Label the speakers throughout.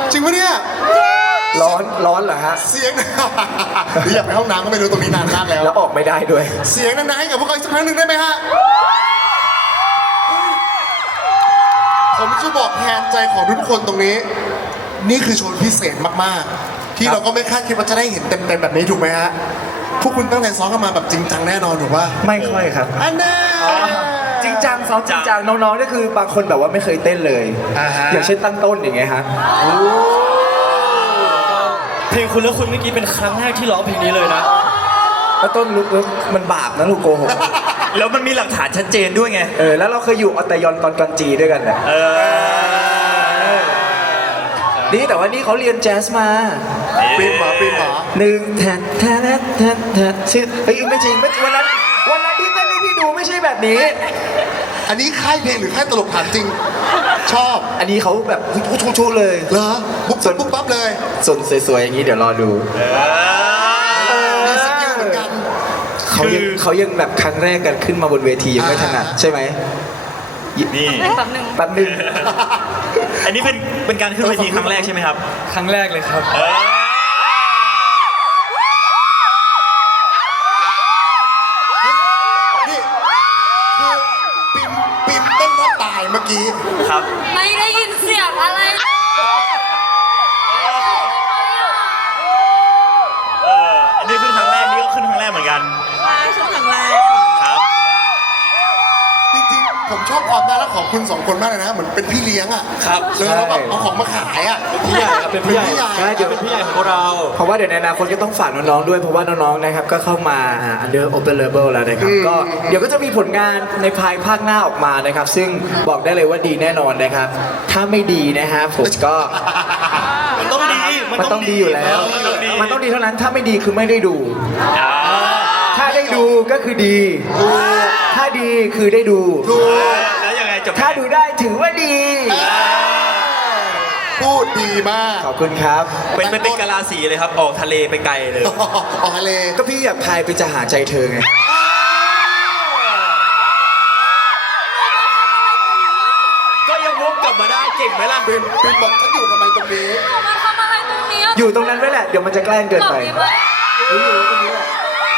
Speaker 1: จริงปะเนี่ย
Speaker 2: ร้อนเหรอฮะ
Speaker 1: เสียงอยากไปห้องน้ำก็ไม่รู้ตรงนี้นานมากแล้ว
Speaker 2: แล้วออกไม่ได้ด้วย
Speaker 1: เสียงดังๆให้กับพวกเขาอีกสักครั้งหนึ่งได้ไหมฮะผมจะบอกแทนใจของทุกคนตรงนี้ นี่คือโชว์พิเศษมากๆที่เราก็ไม่คาดคิดว่าจะได้เห็นเต็มๆแบบนี้ถูกไหมฮะพวกคุณตั้งใจซ้อมกันมาแบบจริงจังแน่นอนถูกป่ะ
Speaker 2: ไม่ค่อยครับ
Speaker 1: อันแน่
Speaker 2: จริงจังซ้อมจริงจังน้องๆนี่คือบางคนแบบว่าไม่เคยเต้นเลยอย่างเช่นตั้งต้นอย่างเงี้ยฮะ
Speaker 3: เพลงคุณแล้วคุณเมื่อกี้เป็นครั้งแรกที่ร้องเพลงนี้เลยนะ
Speaker 2: แล้วต้นลุกมันบาปนะลูกโกหก
Speaker 3: แล้วมันมีหลักฐานชัดเจนด้วยไง
Speaker 2: แล้วเราเคยอยู่ออตยอนตอนกลางจีด้วยกันนะนี่แต่ว่านี่เขาเรียนแจ๊สมา
Speaker 1: ปีนหมอ
Speaker 2: หนึ่งแทนชื่อเฮ้ยไม่จริงวันนั้นที่เต้นให้พี่ดูไม่ใช่แบบนี้
Speaker 1: อันนี้ค่ายเพลงหรือค่ายตลกถามจริงชอบ
Speaker 2: อันนี้เขาแบบชูๆเลย
Speaker 1: เหรอปุ๊บปั๊บเลย
Speaker 2: ส่วนสวยๆอย่างนี้เดี๋ยวรอดู
Speaker 1: มีสกิลเหมือนกัน
Speaker 2: เขายังแบบครั้งแรกกันขึ้นมาบนเวทียังไม่ถนัดใช่ไหม
Speaker 3: นี่
Speaker 2: แป๊บนึง
Speaker 3: อันนี้เป็นการขึ้นเวทีครั้งแรกใช่ไหมครับ
Speaker 4: ครั้งแรกเลยครับ
Speaker 1: นี่คือปิมเต้นแทบตายเมื่อกี้
Speaker 3: ครับ
Speaker 5: ไม่ได้ยินเสียงอะไร
Speaker 3: อันนี้ขึ้นครั้งแรกนี่ก็ขึ้นครั้งแรกเหมือนกัน
Speaker 5: ขึ้นครั้งแรก
Speaker 3: ครับ
Speaker 1: จริงๆผมชอบความน่ารักของคุณสองคนมากเลยนะเหมือนเป็นพี่เลี้ยงอ่ะ
Speaker 3: ครับ
Speaker 1: แล้วแบบเอาของมาขายอ่ะ
Speaker 4: เป็นพี่ใหญ่ครับเป็นพี่ใหญ่
Speaker 2: เดี๋ยว
Speaker 4: เป็นพี่ใหญ่ของเรา
Speaker 2: เพราะว่าเดี๋ยวในอนาคตก็ต้องฝากน้องๆด้วยเพราะว่าน้องๆนะครับก็เข้ามา under open level แล้วนะครับก็เดี๋ยวก็จะมีผลงานในภาคหน้าออกมานะครับซึ่งบอกได้เลยว่าดีแน่นอนนะครับถ้าไม่ดีนะฮะผมก็
Speaker 3: มันต้องดี
Speaker 2: อยู่แล้วมันต้องดีเท่านั้นถ้าไม่ดีคือไม่ได้ดูถ้าได้ดูก็คือดีถ้าดีคือได้ดู
Speaker 3: แล้วยังไงจบ
Speaker 2: ถ้าดูได้ถือว่าดี
Speaker 1: พูดดีมาก
Speaker 2: ขอบคุณครับ
Speaker 3: เป็นกะลาสีเลยครับออกทะเลไปไกลเลย
Speaker 1: ออกทะเล
Speaker 2: ก็พี่อยากพายไปจะหาใจเธอไง
Speaker 3: ก็ยังวกกลับมาได้เก่งไหมล่ะ
Speaker 1: ปิมบอกฉันอยู่ทำไมตรงนี้
Speaker 5: มาทำอะไรตรงนี้
Speaker 2: อยู่ตรงนั้นไว้แหละเดี๋ยวมันจะแกล้งเกินไปอยู่ตรงนี้แหละ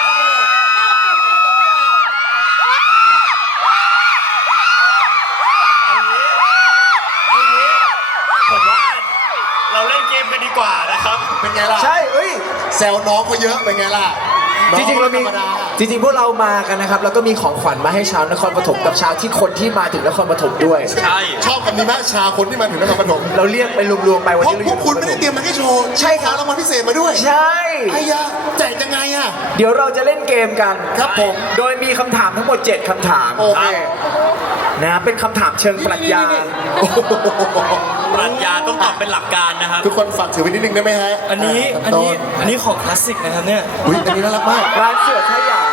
Speaker 3: ผมว่าเราเล่นเกมกันดีกว่านะครับ
Speaker 1: เป็นไงล่ะ
Speaker 2: ใช่
Speaker 1: แซวน้องเขาเยอะเป็นไงล่ะ
Speaker 2: จริงๆเรามีจริงๆพวกเรามากันนะครับแล้วก็มีของขวัญมาให้ชาวนครปฐมกับชาวที่คนที่มาถึงนครปฐมด้วย
Speaker 3: ใช่
Speaker 1: ชอบคำนี้มากชาวคนที่มาถึงนครปฐม
Speaker 2: เราเรียกไปรวมๆไปวันนี้
Speaker 1: พวกคุณไม่ได้เตรียมมาแค่โชว์
Speaker 2: ใช่ครับ
Speaker 1: รางวัลพิเศษมาด้วย
Speaker 2: ใช่
Speaker 1: ไอ้ยาแจกยังไงอ่ะ
Speaker 2: เดี๋ยวเราจะเล่นเกมกัน
Speaker 1: ครับผม
Speaker 2: โดยมีคำถามทั้งหมด7คำถาม
Speaker 1: โอเค
Speaker 2: นะเป็นคำถามเชิงปรัชญา
Speaker 3: ปรัชญาต้องตอบเป็นหลักการนะครับ
Speaker 1: ทุกคนฝากถือไว้นิดนึงได้ไหมฮะ
Speaker 4: อันนี้ของคลาสสิกนะครับเนี่ย
Speaker 1: อุ้ยอันนี้น่ารักมาก
Speaker 2: ร้านเสือขยะ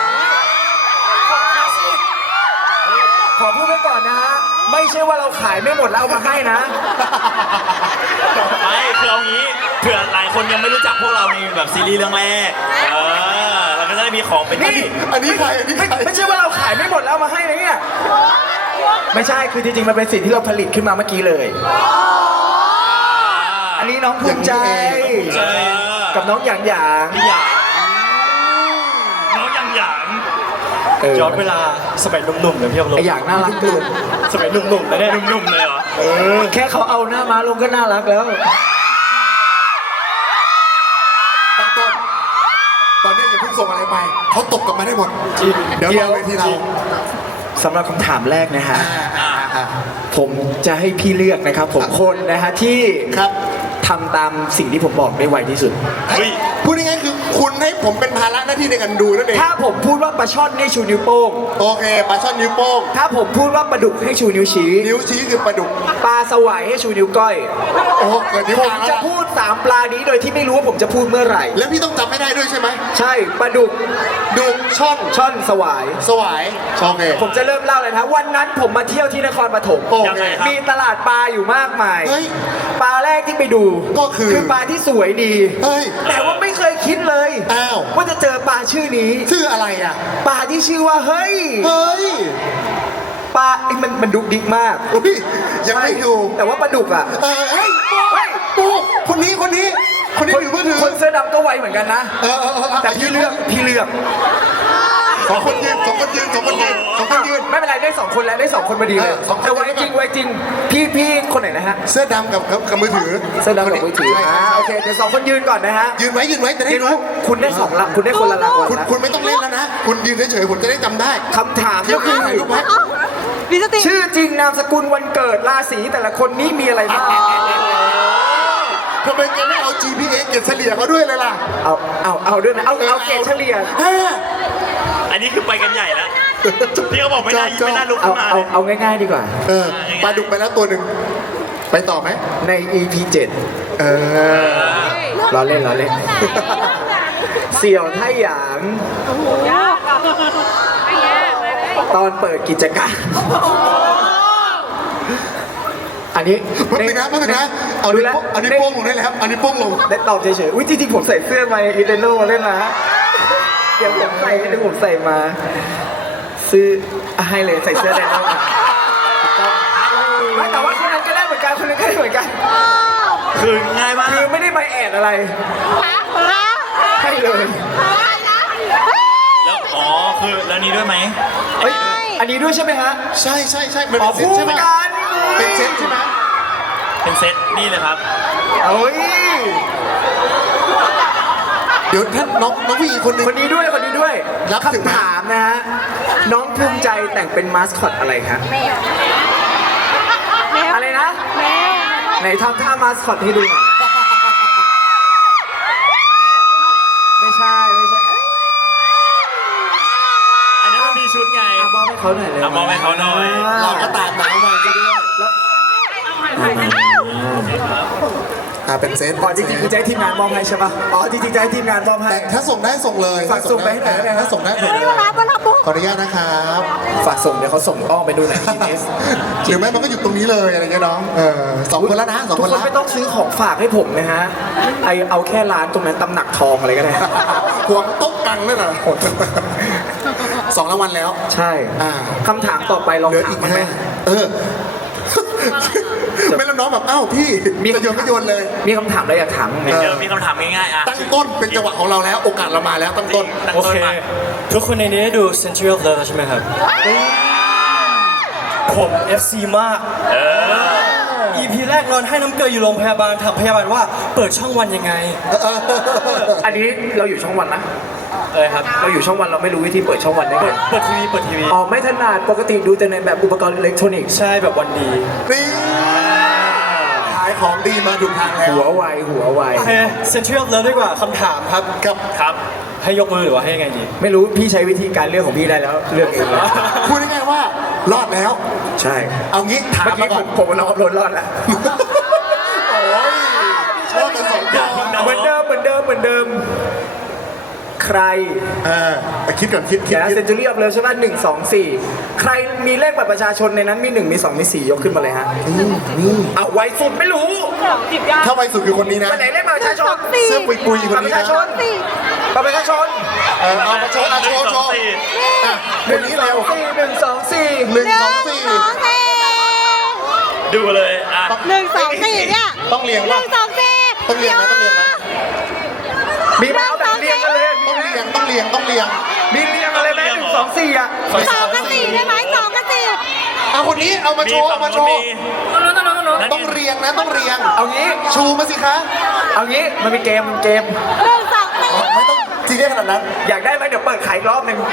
Speaker 2: ขอพูดไว้ก่อนนะฮะไม่ใช่ว่าเราขายไม่หมดแล้วเอามาให้นะ
Speaker 3: ไม่คือเอางี้เผื่อหลายคนยังไม่รู้จักพวกเราในแบบซีรีส์เรื่องแรกเราก็จะได้มีของเป็น
Speaker 1: นี่อันนี้ใคร
Speaker 2: ไม่ใช่ว่าเราขายไม่หมดแล้วเอามาให้นะเนี่ยไม่ใช่คือจริงๆมันเป็นสิ่งที่เราผลิตขึ้นมาเมื่อกี้เลยอันนี้น้องภูมิใจกับน้องหยาง
Speaker 3: น้องหยาง
Speaker 4: ย้อนเวลาสมัยหนุ่มๆเลยพี่อมร
Speaker 2: ไออย่างน่ารักเกิน
Speaker 4: สมัยหนุ่มๆเลยเนี่ย
Speaker 3: หนุ่มๆเลยเหรอ
Speaker 2: แค่เขาเอาหน้าม้าลงก็น่ารักแล้ว
Speaker 1: ตอนนี้อย่าเพิ่งส่งอะไรไปเขาตบกลับมาได้หมดเดี๋ยวเราไปที่เรา
Speaker 2: สำหรับคำถามแรกนะฮะผมจะให้พี่เลือกนะครับผมคนนะฮะที่ทำตามสิ่งที่ผมบอกได้ไวที่สุด
Speaker 1: พูดง่ายๆคือคุณให้ผมเป็นภาระหน้าที่ในการดูนั่นเอง
Speaker 2: ถ้าผมพูดว่าปลาช่อนให้ชูนิ้วโป้ง
Speaker 1: โอเคปลาช่อนนิ้วโป้ง
Speaker 2: ถ้าผมพูดว่าปลาดุกให้ชูนิ้วชี้
Speaker 1: คือปลาดุก
Speaker 2: ปลาสวายให้ชูนิ้วก้อย
Speaker 1: โอ้เกิดนิ้ว
Speaker 2: ผมจะพูด3ปลานี้โดยที่ไม่รู้ว่าผมจะพูดเมื่อไหร่
Speaker 1: แล้วพี่ต้องจำไม่ได้ด้วยใช่ไหม
Speaker 2: ใช่ปลาดุกช่อนสวาย
Speaker 1: โอเค
Speaker 2: ผมจะเริ่มเล่าเลยนะวันนั้นผมมาเที่ยวที่นครปฐมมีตลาดปลาอยู่มากมายปลาแรกที่ไปดู
Speaker 1: ก็คือ
Speaker 2: ปลาที่สวยดีแต่ว่าไม่เคยคิดเลยว่าจะเจอปลาชื่อนี้
Speaker 1: ชื่ออะไรอ่ะ
Speaker 2: ปลาที่ชื่อว่าเฮ้ยปลามันดุกดิกมาก
Speaker 1: ยังไม่ดู
Speaker 2: แต่ว่าปลาดุกอ่ะ
Speaker 1: ปูนี้ถือมือถือ
Speaker 2: คนเสื้อดำก็ไวเหมือนกันนะ
Speaker 1: เออ
Speaker 2: แต่พี่เลือก
Speaker 1: สองคนยืน
Speaker 2: ไม่เป็นไรได้สองคนแล้วได้สองคนพอดีเลย
Speaker 1: สองคน
Speaker 2: แต่ไวจริงพี่คนไหนนะฮะ
Speaker 1: เสื้อดำกับมือถือ
Speaker 2: เสื้อดำกับมือถือโอเคเดี๋ยวสองคนยืนก่อนนะฮะ
Speaker 1: ยืนไว้จะได้รู้
Speaker 2: คุณได้สองละคุณได้คนละรางวัลนะ
Speaker 1: คุณไม่ต้องเล่นแล้วนะ คุณยืนเฉยๆผมจะได้จำได้
Speaker 2: คำถามก็คือ
Speaker 1: ถ่ายรูปไว้
Speaker 5: มีสติ
Speaker 2: ชื่อจริงนามสกุลวันเกิดราศีแต่ละคนนี้มีอะไรบ้าง
Speaker 1: ทำไมแกไม่เอา GPA เกรดเฉลี่ยเขาด้วยเลยล่ะ
Speaker 2: เอาด้วยนะเอาเกรดเฉลี่ย
Speaker 3: อันนี้คือไปกันใหญ่แล้วพี่เขาบอกไม่น่าลุก
Speaker 2: เอา
Speaker 3: ขึ้นมา
Speaker 2: เอาง่ายๆดีกว่า
Speaker 1: ปลาดุกไปแล้วตัวหนึ่งไปต่อไหม
Speaker 2: ใน EP 7ล้อเล่น เสี่ยวไทหยาง
Speaker 5: ยากอ่ะไม่ยากเลย
Speaker 2: ตอนเปิดกิจการ อันนี้
Speaker 1: ไม่เป็นนะเอานิ้วโป้งลงได้แล้วเอานิ้วโป้งลง
Speaker 2: ได้ตอบเฉยๆอุ้ยจริงๆผมใส่เสื้อมาอีเดโน่มาเล่นนะเดี๋ยวผมใส่มาซื้อให้เลยใส่เสื้อไดโน่มาแต่ว่าคนนั้นก็ได้เหมือนกัน
Speaker 3: คือง่ายมาก
Speaker 2: คือไม่ได้ใบแอดอะไรให้เลย
Speaker 3: แล้วอ๋อคือแล้วนี้ด้วยไหม
Speaker 2: เฮ้ยอันนี้ด้วยใช่ไหมฮะ
Speaker 1: ใช่มัน
Speaker 2: อ๋อ
Speaker 1: เป็นเซ็ต
Speaker 2: คู่
Speaker 1: ใช่ไหม
Speaker 2: กัน
Speaker 1: เป็นเซ็ตใช่ไหม
Speaker 3: เป็นเซตนี่เลยครับ
Speaker 2: โอ้ย
Speaker 1: เดี๋ยวท่านน้องผู้หญิงคนหนึ่ง
Speaker 2: คนนี้ด้วย
Speaker 1: รับถึง
Speaker 2: คำถามนะฮะน้องภูมิใจแต่งเป็นมาสคอตอะไรครับอะไรนะไหนทำท่ามาสคอตให้ดูหน่อยไม่ใช่
Speaker 3: อันนั้นมันมีชุดไง
Speaker 2: มอบให้เขาหน่อยเลย
Speaker 3: มอบให้เขาหน่อย
Speaker 1: เราก็ตามน้ำมาก็ด้วยเป็นเซ็ต
Speaker 2: อ๋อจริงๆคือจะให้ทีมงานมอบให้ใช่ปะอ๋อจริงๆจะให้ทีมงานมอบให้
Speaker 1: แต่ถ้าส่งได้ส่งเลย
Speaker 2: ฝากส่งไปให้หน่อยได้ไหม
Speaker 1: ถ้าส่งได้ส่งเลยขออนุญาตนะครับ
Speaker 2: ฝากส่งเดี๋ยวเขาส่งอ้อมไปดูหน่อยทีนี้
Speaker 1: หรือไม่มันก็อยู่ตรงนี้เลยอะไรเงี้ยน้องสองคนแล้วนะสอง
Speaker 2: ทุ
Speaker 1: ค
Speaker 2: ก
Speaker 1: น
Speaker 2: คน
Speaker 1: แล้ว
Speaker 2: ไม่ต้องซื้อของฝากให้ผมนะฮะเอาแค่ร้านตรงนั้นตำหนักทองอะไรก็ได้
Speaker 1: ควงโต๊ะกังเลยนะสองรางวัลแล้ว
Speaker 2: ใช่ คำถามต่อไปลอง
Speaker 1: เหลือ
Speaker 2: ถา
Speaker 1: อี
Speaker 2: ม
Speaker 1: ก
Speaker 2: มันไหม
Speaker 1: ไม่แล้วน้องแบบพี่จะโยนก็โยนเลย
Speaker 2: มีคำถามอะไรอยากถามไหม
Speaker 3: เดี๋ยวมีคำถามง่ายๆอ่ะ
Speaker 1: ตั้งต้นเป็นจังหวะของเราแล้วโอกาสเรามาแล้วตั้งต้น
Speaker 3: ตั้ง
Speaker 4: โอ
Speaker 3: ต้น
Speaker 4: เค
Speaker 3: มา
Speaker 4: ทุกคนในนี้ได้ดู Century of Love แล้วใช่ไหมครับ ผม FC มาก EP แรกนอนให้น้ำเกลืออยู่โรงพยาบาลถามพยาบาลว่าเปิดช่องวันยังไง
Speaker 2: อันนี้เราอยู่ช่องวันนะ
Speaker 4: อะไรครับ
Speaker 2: เราอยู่ช่องวันเราไม่รู้วิธีเปิดช่องวันได้ไง
Speaker 4: เปิดทีวี
Speaker 2: อ๋อไม่ถนัดปกติดูแต่ในแบบอุปกรณ์อิเล็กทรอนิกส์
Speaker 4: ใช่แบบวันดี
Speaker 1: นี่ขายของดีมาถูกทางแล้ว
Speaker 2: หัวไว
Speaker 4: โอเค Century of Love ดีกว่าคำถามครับ
Speaker 3: ครับ
Speaker 4: ให้ยกมือหรือว่าให้ยังไงดี
Speaker 2: ไม่รู้พี่ใช้วิธีการเลือกของพี่ได้แล้วเลือกเองเลย
Speaker 1: พูดง่ายๆว่ารอดแล้ว
Speaker 2: ใช่
Speaker 1: เอางี้ถาม
Speaker 2: เมื่อกี้
Speaker 1: มาก่อน
Speaker 2: ผมน้องรอดแล้ว
Speaker 1: โอ้ยชอบกันสองตัว
Speaker 2: เหมือนเดิม ใคร
Speaker 1: แต่คิดก่อนคิด
Speaker 2: เดี๋ยวนะเซนจูรี่ออฟเลยใช่ป่ะ1 2 4 ใครมีเลขบัตรประชาชนในนั้นมี1มี2มี4ยกขึ้นมาเลยฮะเอาไวสุดไม่รู้
Speaker 1: ถ้าไวสุดคือคนนี้นะ
Speaker 2: ไปไหนเลขบัตรประชาชน
Speaker 1: เสื้อปุยๆคน
Speaker 2: บัตรป
Speaker 1: นี้
Speaker 2: ระชา
Speaker 1: นะ
Speaker 2: ชนบัตรประชาชน
Speaker 1: เอามาโชว์โชว์คนนี้แล้ว
Speaker 2: 1 2 4
Speaker 1: 1 2 4
Speaker 3: ดูเลยอ่ะ
Speaker 5: 1 2 4เนี่ย
Speaker 1: ต้องเรียงว่า
Speaker 5: 1 2 4
Speaker 1: ต้องเรียงนะต้องเรียงนะ
Speaker 2: มีไหมเอาแบบเรียงกันเลย
Speaker 1: ต้องเรียงต้องเรียงต้องเรียง
Speaker 2: มีเรียงอะไรไหม1 2 4อ่ะ
Speaker 5: 2 กับ 4ได้ไหม2 กับ 4
Speaker 1: เอาคนนี้เอามาโชว์เอามาโชว์
Speaker 5: นู้น
Speaker 1: ต้องเรียงนะต้องเรียง
Speaker 2: เอางี้
Speaker 1: ชูมาสิคะ
Speaker 2: เอางี้มันมีเกม
Speaker 5: 1 2
Speaker 1: ไม่ต้องซีเรียสขนาดนั้น
Speaker 2: อยากได้ไหมเดี๋ยวเปิดขายอีกรอบหนึ่ง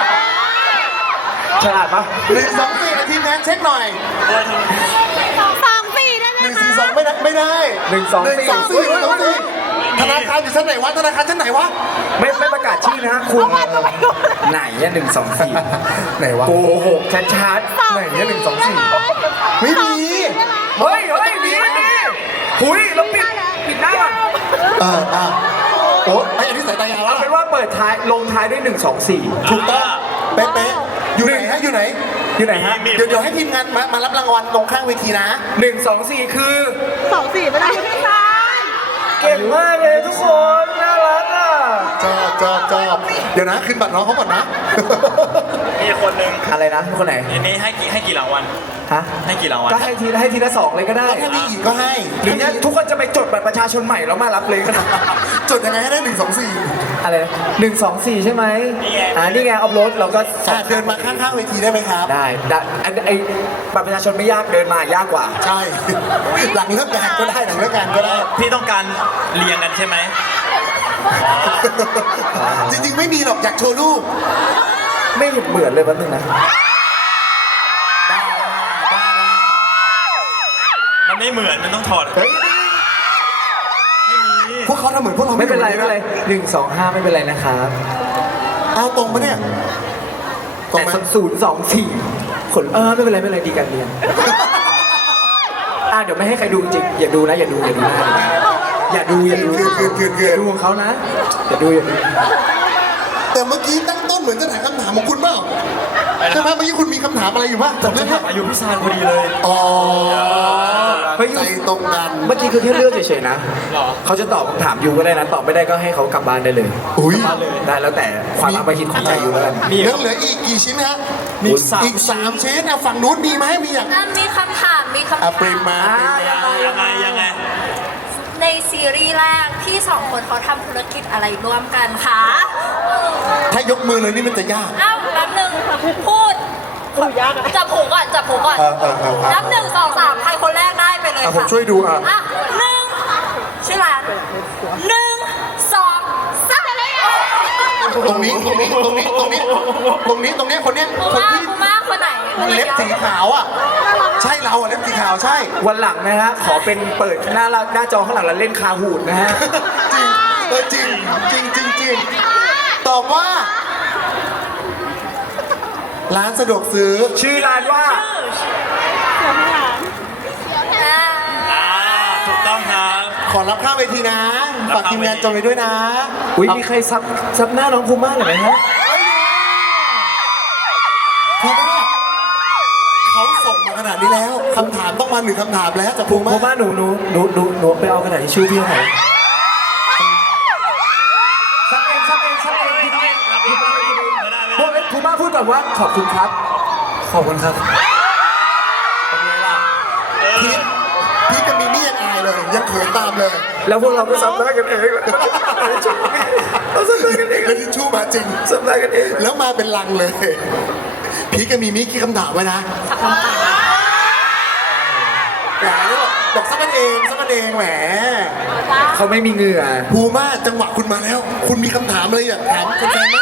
Speaker 2: ฉลาดปะ
Speaker 1: 1 2 4ทีมงานเช็คหน่อย
Speaker 5: 2 4ได้ไหม
Speaker 1: 1 4 2ไม่ได้
Speaker 2: 1 2
Speaker 1: 1 2 4 1 2 4ธนาคารอยู่ชั้นไหนวะธนาคารชั้นไหนวะ
Speaker 2: ไม่ประกาศชื่อนะฮะคุณไหนอ่ะ1 2 4
Speaker 1: ไหนวะ
Speaker 2: โกหกชัด
Speaker 1: ไหนเนี่ย1 2 4ไม่มี
Speaker 2: ๆเฮ้ยดีหุยเราปิดหน้าก่อน
Speaker 1: โอ้ไออันนี้สายตายาวแล้ว
Speaker 2: เป็นว่าเปิดท้ายลงท้ายด้วย1 2 4
Speaker 1: ถูกต้องเป๊ะๆอยู่ไหนฮะอยู่ไหน
Speaker 2: อยู่ไหนฮะ
Speaker 1: เดี๋ยวให้ทีมงานมารับรางวัลตรงข้างเวทีนะ
Speaker 2: 1 2 4 คือ
Speaker 5: 2 4ไม่ได้ไม่ได้
Speaker 2: เก่งมากเลยทุกคนน่ารักอ่ะ
Speaker 1: จชอบเดี๋ยวนะขึ้นบัตรน้องเขาก่อนนะ
Speaker 3: มีคนหนึ่ง
Speaker 2: อะไรนะคนไหน
Speaker 3: อันนี้ให้กี่รางวัล
Speaker 2: ฮะ
Speaker 3: ให้กี่รางวัล
Speaker 2: ก็ให้ทีละ2เลยก็ได้
Speaker 1: ถ้ามีอีกก็ให้
Speaker 2: หรือเนี่ยทุกคนจะไปจดบัตรประชาชนใหม่แล้วมารับเลยก็ได้
Speaker 1: จดยังไงให้ได้1 2 4
Speaker 2: อะไรนะ1 2 4 ใช่ไหมนี่ไงออฟโรดเราก็
Speaker 1: เดินมาข้างๆเวทีได้ไหมครับ
Speaker 2: ได้ไอ้บัตรประชาชนไม่ยากเดินมายากกว่า
Speaker 1: ใช่ หลังเลิกงานก็ได้หลังเลิกงานก็ได้
Speaker 3: พี่ต้องการเรียงกันใช่ไหม
Speaker 1: จริงๆไม่มีหรอกอยากโชว์รูป
Speaker 2: ไม่เห็นเหมือนเลยแป๊บนึงนะ
Speaker 3: มันไม่เหมือนมันต้องถอด
Speaker 1: เฮ้ยพวกเขาทำเหมือนพวกเรา
Speaker 2: ไม่เป็นไรไม่เป็นไร1 2 5ไม่เป็นไรนะครับ
Speaker 1: เอาตรงปะเนี่ยตรง
Speaker 2: แต่
Speaker 1: ไหม
Speaker 2: 0 2 4คนไม่เป็นไรไม่เป็นไรดีกันเรียนเดี๋ยวไม่ให้ใครดูจริงอย่าดูนะอย่าดูนะอย่าดู
Speaker 1: เกิน
Speaker 2: ดูของเขานะอย่าดู
Speaker 1: แต่เมื่อกี้ตั้งต้นเหมือนจะถามคำถามของคุณเปล่าใช่ไหมเมื่อกี้คุณมีคำถามอะไรอยู่ป่ะจำได้
Speaker 4: จะ
Speaker 1: ไหม
Speaker 4: ถามอายุพี่ซานพอดีเลย
Speaker 1: อ๋อ
Speaker 2: เฮ้ย
Speaker 1: ใจตรงกัน
Speaker 2: เมื่อกี้คือแค่เลือกเฉยๆนะเขาจะตอบคำถามยูก็ได้นะตอบไม่ได้ก็ให้เขากลับบ้านได้เลย
Speaker 1: อุ้ย
Speaker 2: ได้แล้วแต่ความอภิคิดของใจยูแล้วกัน
Speaker 1: ยังเหลืออีกกี่ชิ้นฮะ
Speaker 4: มีสาม
Speaker 1: อีก3ชิ้นนะฝั่งนู้นมีไหมมีอย่าง
Speaker 5: มีคำถาม
Speaker 1: ปริมมา
Speaker 3: ยังไง
Speaker 5: ในซีรีส์แรกพี่สองคนเขาทำธุรกิจอะไรร่วมกันคะ
Speaker 1: ถ้ายกมือเลยนี่มันจะยาก
Speaker 5: อ้าวแป๊บนึงพูดจับหูก่อน
Speaker 1: เออ
Speaker 5: นับ1 2 3ใครคนแรกได้ไปเลย
Speaker 1: ผม
Speaker 5: ค่ะ
Speaker 1: ช่วยดูอ่ะ
Speaker 5: หนึ่งชื่อร้าน1 2 3
Speaker 1: ตรงนี้คนเนี้ยคนนี้คน
Speaker 5: คุณมาคนไหน
Speaker 1: เล็บสีขาวอ่ะใช่เราอ่ะเล็บสีขาวใช่
Speaker 2: วันหลังนะฮะขอเป็นเปิดหน้าจอข้างหลังแล้วเล่นคาหูดนะฮะ
Speaker 1: จริงตอบว่า ร้านสะดวกซื้อ
Speaker 2: ชื่อร้านว่า
Speaker 3: ถูกต้องครับ
Speaker 1: ขอรับข้าวเวทีนะฝากทีมงานจงไปด้วยนะ
Speaker 2: อุ้ยมีใครซับหน้าน้องภูมิมากเลยไหมฮะ
Speaker 1: เพราะว่าเขาส่งมาขนาดนี้แล้วคำถามต้องมา1คำถามแล้วจากภูมิ
Speaker 2: ภูมิมาหนูไปเอากระดาษทิชชู่พี่หน่อยซับเองภูมิมาพูดก่อนว่าขอบคุณครับ ขอบคุณครับ
Speaker 1: พี่กับมิมี่ยังอายเลยยังเขินตามเลย
Speaker 2: แล้วพวกเราก็ซับหน้ากันเองเราซับหน้ากันเอง
Speaker 1: แล้วทิชชู่มาจริง
Speaker 2: ซับหน้ากันเอง
Speaker 1: แล้วมาเป็นลังเลย พี่กับมิมี่คิดคำถามไว้นะแหมบอกซักกันเองแหม
Speaker 2: เขาไม่มีเหงื่อ
Speaker 1: ภูมาจังหวะคุณมาแล้ว คุณมีคำถามอะไรอยากถามแฟนๆไหม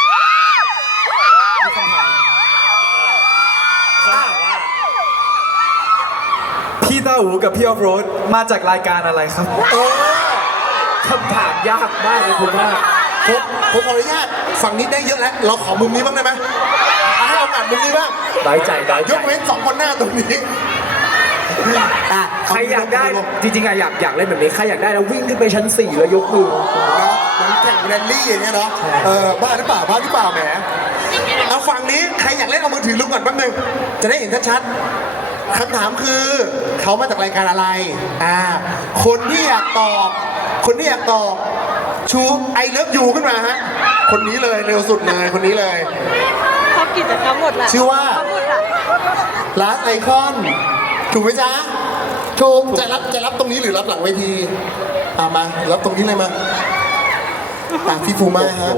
Speaker 4: พี่ต้าอูกับพี่ออฟโรดมาจากรายการอะไรครับ
Speaker 2: คำถามยากมากเลยภูมิมา
Speaker 1: ผมขออนุญาตฝั่งนี้ได้เยอะแล้ว เราขอมุมนี้บ้างได้ไหมให้เราอ่านมุมนี้บ้าง
Speaker 2: ได้ใจ
Speaker 1: ยกเว้น2คนหน้าตรงนี้
Speaker 2: ใครอยากได้จริงๆอะอยากเล่นแบบนี้ใครอยากได้แล้ววิ่งขึ้นไปชั้น 4 แล้วยกมือ
Speaker 1: นะเหมือนแข่งแรลลี่อย่างเงี้ยเนาะบ้าหรือเปล่าแหมเอาฝั่งนี้ใครอยากเล่นเอามือถือลุกก่อนแป๊บนึงจะได้เห็นชัดๆคำถามคือเขามาจากรายการอะไรคนที่อยากตอบชูไอเลิฟยูขึ้นมาฮะคนนี้เลยเร็วสุดเลยคนนี้เลย
Speaker 5: ทำกิจกรรมหมดแหละ
Speaker 1: ชื่อว่า ลาสไอคอนถูกไหมจ๊ะถูกจะรับตรงนี้หรือรับหลังเวทีมารับตรงนี้เลยมาพี่ฟูมาฮะ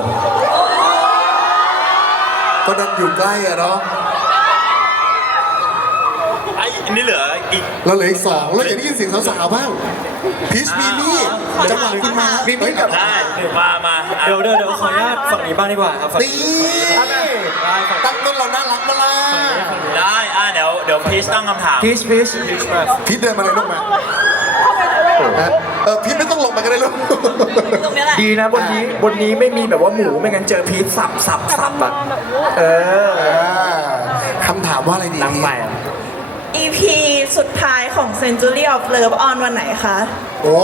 Speaker 1: ก็ดันอยู่ใกล้อะเนาะ
Speaker 3: ไอ้นี่เหลืออีก
Speaker 1: เราเหลืออีก2เราอยากได้ยินเสียงสาวๆบ้างพีชมีมี่จังหวะคุณมามีมี่กับ
Speaker 3: ได้มา
Speaker 4: เดี๋ยวขออนุญาตฝั่งนี้บ้างดีกว่าครับฝั่ง
Speaker 1: ตีตั้งต้นเราน่ารักมาล่ะ
Speaker 3: ได้เดี๋ยวพีชตั้งคำถาม
Speaker 2: พีช
Speaker 1: พีชเดินมาเลยลูกมาพีชไม่ต้องลงมาก็ได้ลูก
Speaker 5: ตรงนี้แหละ
Speaker 2: ดีนะบนนี้ไม่มีแบบว่าหมูไม่งั้นเจอพีชสับอะ
Speaker 1: คำถามว่าอะไรดี
Speaker 2: นั่งไป
Speaker 6: EP สุดท้ายของ Century of Love on วันไหนคะ
Speaker 1: โอ้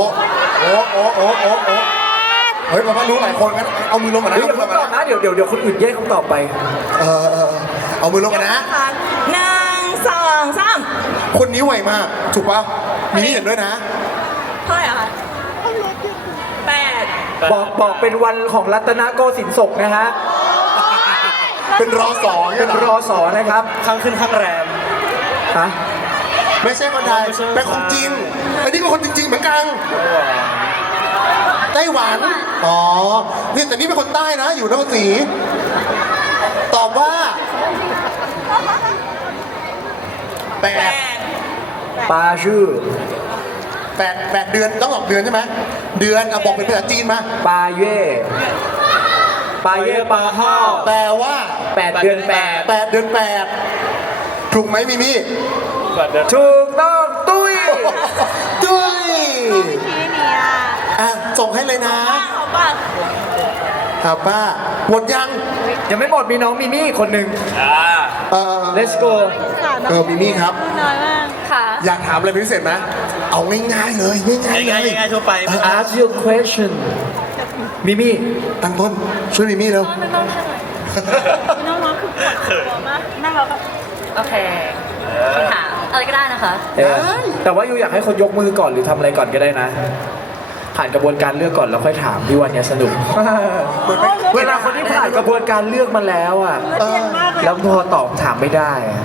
Speaker 1: เฮ้ยมารู้หลายคนงั้นเอามือลงก่อนนะ
Speaker 2: เดี๋ยวคำตอบนะเดี๋ยวคนอื่นแยกคำตอบไป
Speaker 1: เอามือลงก่อนนะ
Speaker 6: 1 2 3
Speaker 1: คนนี้ไวมากถูกป่ะมีนี่เห็นด้วยนะ
Speaker 6: เท่าไหร่อะคะ8
Speaker 2: บอกเป็นวันของรัตนโกสินทร์ศกนะฮะ
Speaker 1: เป็นรอสอง
Speaker 2: เป็นรอสอนะครับ
Speaker 4: ข้างขึ้นข้างแรม
Speaker 2: ฮะ
Speaker 1: ไม่ใช่คนไทย
Speaker 4: ไม่ใช่
Speaker 1: เป็นคนจีนอันนี้ก็คนจริงๆเหมือนกันไต้หวันอ๋อนี่แต่นี่เป็นคนใต้นะ อยู่นครศรีตอบว่าแปด
Speaker 2: ปาชื่อ
Speaker 1: แปดเดือนต้องบอกเดือนใช่ไหมเดือนเอาบอกเป็นภาษาจีนมา
Speaker 2: ปาเย่ปาเย่ปาห้า
Speaker 1: แปลว่า
Speaker 2: 8 เดือน 8
Speaker 1: 8 เดือน 8 ถูกไหมมิมี่
Speaker 2: ถูกต้องตุ้ย
Speaker 1: ด้วยอ่ะส่งให้เลยนะ
Speaker 6: เขาบ้าง
Speaker 1: ครับป้าหมดยัง
Speaker 2: ยังไม่หมดมีน้องมิมี่คนหนึ่ง let's go
Speaker 1: มิมี่ครับ
Speaker 5: ค่ะ
Speaker 1: อยากถามอะไรเป็นพิเศษไหมเอาง่ายๆเลยง่ายๆเล
Speaker 3: ง่าย
Speaker 1: ย
Speaker 3: ๆง่ายๆทั่วไป
Speaker 2: ask your question มิมี่
Speaker 1: ตั้งต้นช่วยมิมี่เร็ว
Speaker 5: โอเคคำถามอะไรก็ได้นะคะ
Speaker 2: แต่ว่ายูอยากให้คนยกมือก่อนหรือทำอะไรก่อนก็ได้นะ ผ่านกระบวนการเลือกก่อนแล้วค่อยถามพี่วันเนี้ยสนุก เวลาคนที่ผ่านกระบวนการเลือกมาแล้วอ่ะแล้วพอตอบถามไม่ได้อะ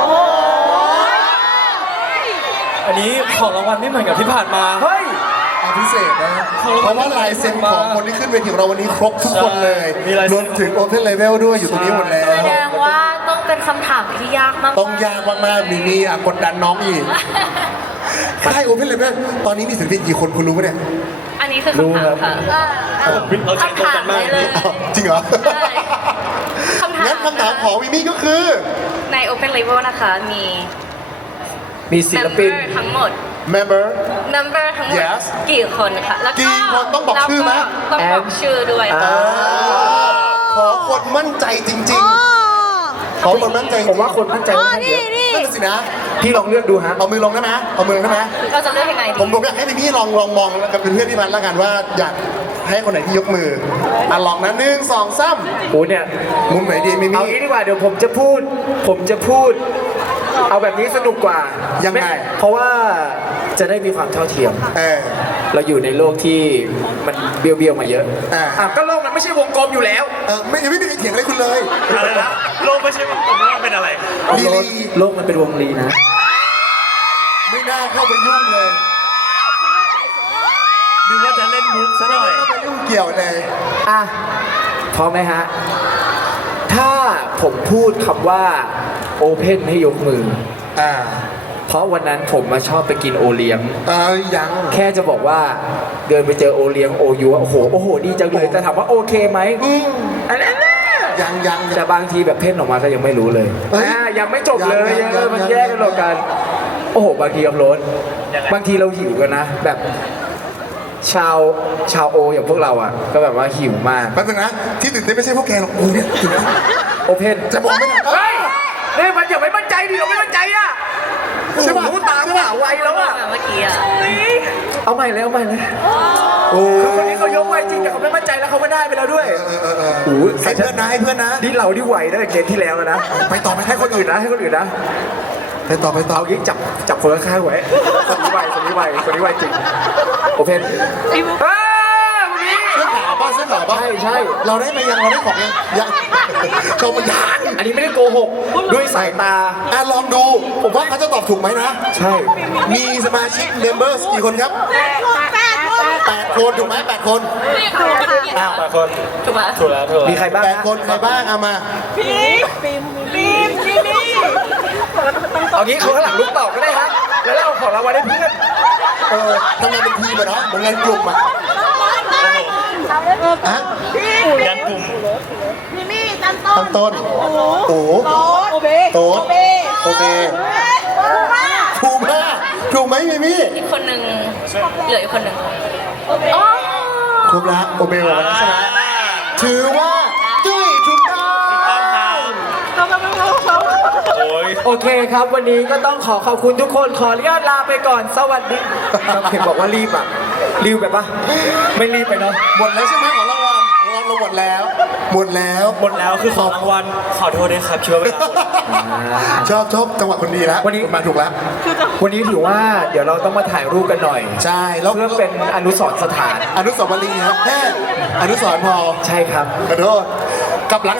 Speaker 4: อันนี้ของรางวัลไม่เหมือนกับที่ผ่านมา
Speaker 2: เฮ้ย
Speaker 1: เอาพิเศษนะเพราะว่าลายเซ็นของคนที่ขึ้นเวทีของเราวันนี้ครบทุกคนเลย
Speaker 4: ใช่มีลายเซ็น
Speaker 1: รวมถึง Open Level ด้วยอยู่ตรงนี้หมดแล้ว
Speaker 5: แสดงว่าต้องเป็นคำถามที่ยากมากๆ
Speaker 1: ต้องยากมากๆมิมี่อ่ะกดดันน้องอีกใช่ Open Level ตอนนี้มีศิลปินกี่คนคุณรู้ปะเนี่ย
Speaker 5: อันนี้คือคำถามค่ะ
Speaker 3: เราใจตรงกันมาก
Speaker 5: คำถเลย
Speaker 1: อ้าวจริงเหรอ
Speaker 5: ใช่คำถาม
Speaker 1: งั้นคำถามของมิมี่ก็คือ
Speaker 5: ใน Open Level นะคะมี
Speaker 2: มีศิลปิน
Speaker 5: member ทั้งหมด
Speaker 1: member
Speaker 5: member ทั้งหมด
Speaker 1: Yes
Speaker 5: กี่คนค่ะ แล้ว
Speaker 1: กี่คนต้องบอกชื่อไหม
Speaker 5: ต้องบอกชื่อด้วย
Speaker 1: ขอคนมั่นใจจริงๆ ขอคนมั่นใจจริง
Speaker 2: ผมว่าคนมั่นใจค่อนข้างเยอะ
Speaker 1: นั่นนะสินะ
Speaker 2: พี่ลองเลือกดูฮะ
Speaker 1: เอามือลงได้ไหมเอามือลงได้ไหม
Speaker 5: เราจะเลือกยังไงดี
Speaker 1: ผมอยากให้มิมี่ลองมองกับเป็นเพื่อนพี่มันแล้วกันว่าอยากให้คนไหนที่ยกมืออ่ะลองนะหนึ่งสองสาม
Speaker 2: โอ้เนี่ย
Speaker 1: มุมไหนดีมิ
Speaker 2: เอา
Speaker 1: มี่
Speaker 2: งี้ดีกว่าเดี๋ยวผมจะพูด เอาแบบนี้สนุกกว่า
Speaker 1: ยังไง
Speaker 2: เพราะว่าจะได้มีความเท่าเทียม
Speaker 1: เออ
Speaker 2: เราอยู่ในโลกที่มันเบี้ยวๆมาเยอะ
Speaker 1: อ่า
Speaker 2: ก็โลกมันไม่ใช่วงกลมอยู่แล้ว
Speaker 1: ไม่ยังไม่มีใครเถียงอะไรคุณเลย
Speaker 3: อะไรนะโลกไม่ใช่ว่าผมว่าเป็นอะไร
Speaker 1: ลีลี
Speaker 2: โลกมันเป็นวงลีนะ
Speaker 1: ไม่น่าเข้าไปยุ่งเลย
Speaker 3: ดูว่าจะเล่นมุกซะหน่อย
Speaker 1: เข้าไปยุ่งเกี่ยวเลย
Speaker 2: อ่ะพร้อมไหมฮะ ถ้าผมพูดคำว่าโอเพนให้ยกมือ
Speaker 1: อ่า
Speaker 2: เพราะวันนั้นผมมาชอบไปกินโอเลี้ยง
Speaker 1: ยัง
Speaker 2: แค่จะบอกว่าเดินไปเจอโอเลี้ยงโอยูโอ้โหดีจังเลยแต่ถามว่าโอเคไหมอันนั้นน่ะ
Speaker 1: ยัง
Speaker 2: แต่บางทีแบบเพ่นออกมาก็ยังไม่รู้เลย
Speaker 1: เฮ้ย
Speaker 2: ยังไม่จบเลย
Speaker 1: ยัง
Speaker 2: มัน
Speaker 1: ยัง
Speaker 2: แยกกันหรอกกัน โอ้โหบางทีอัพโหลด
Speaker 3: ยังไง
Speaker 2: บางทีเราหิวกันนะ แบบชาวโออย่างพวกเราอ่ะ ก็แบบว่าหิวมาก
Speaker 1: แป๊บนึงนะที่ตื่นเต้นไม่ใช่พวกแกหรอกกูเนี่ยตื่นเต้น
Speaker 2: โอเพน
Speaker 1: จะบอกไม่ทัน
Speaker 2: เฮ้ยนี่มันอย่าไม่มั่นใจดิเราไม่มั่นใจอ่ะ
Speaker 1: ใช่ปะ
Speaker 2: โอ้โหตาขวาไวแล้วอ่ะ
Speaker 5: เมื่อกี้อ่ะ
Speaker 2: เอาใหม่เลย
Speaker 1: โอ้
Speaker 2: คือคนนี้เขายกไวจริงแต่เขาไม่มั่นใจแล้วเขาก็ได้ไปแล้วด้วยโอ้โห
Speaker 1: ให้เพื่อนนะให้เพื่อนนะ
Speaker 2: นี่เราที่ไหวตั้งแต่เกมที่แล้วแล้วนะ
Speaker 1: ไปต่อไป
Speaker 2: ให้คนอื่นนะ
Speaker 1: ไปต่อ
Speaker 2: เอางี้จับคนข้างๆไว้คนนี้ไวคนนี้ไวจริงโอเพนวันนี้
Speaker 1: เสื้อขาวป่ะเสื้อขาวป่ะ
Speaker 2: ใช่
Speaker 1: เราได้ไปยังเราได้ของยังโชว์มันยัง
Speaker 2: อันนี้ไม่ได้โกหกด้วยสายตา
Speaker 1: ลองดู ผมว่าเขาจะตอบถูกไหมนะ
Speaker 2: ใช่
Speaker 1: มีสมาชิกเมมเบอร์กี่คนครับ8 คนถูกไหม8 คน
Speaker 4: อ้าวคน
Speaker 5: ถูกไหม
Speaker 4: ถูกแล้ว
Speaker 2: มีใครบ้าง
Speaker 1: 8 คนใครบ้างเอามา
Speaker 2: เอางี้คนข้างหลังลุกตอบก็ได้ฮะแล้วเราเอาของรางวัลให้เพื่อน
Speaker 1: ทำงานเป็นทีมอะเนาะเหมือนงานกลุ่มอะฮะ
Speaker 3: งานกลุ่ม
Speaker 1: ตั้งต้นโอ้โต๊ดโอเคถูกมากถูกไหมมิมี่
Speaker 5: อีกคนหนึ่งเหลืออีกคนหนึ่งอ๋อ
Speaker 1: ครบแล้วโอเบลวันนี้ชนะถือว่าจุ้ยถูกต้อง
Speaker 3: โอ้ย
Speaker 2: โอเคครับ วันนี้ก็ต้องขอบคุณทุกคนขออนุญาตลาไปก่อนสวัสดีเห็นบอกว่ารีบอ่ะรีบแบบว่าไม่รีบไปเนาะ
Speaker 1: หมดแล้วใช่ไหมของรางวัลของเราหมดแล้ว หมดแล้ว
Speaker 4: หมดแล้วคือของรางวัลขอโทษด้วยครับคิดว่าเวลาหมด
Speaker 1: ชอบจังหวะคนดีแล้ว
Speaker 2: วันนี้
Speaker 1: มาถูกแล้ว
Speaker 2: วันนี้ถือว่าเดี๋ยวเราต้องมาถ่ายรูปกันหน่อย
Speaker 1: ใช่แล้ว
Speaker 2: เพื่อเป็นอนุสรณ์สถาน
Speaker 1: อนุสาวรีย์ครับแม่อนุสรณ์พอ
Speaker 2: ใช่ครับ
Speaker 1: ขอโทษกลับหลัง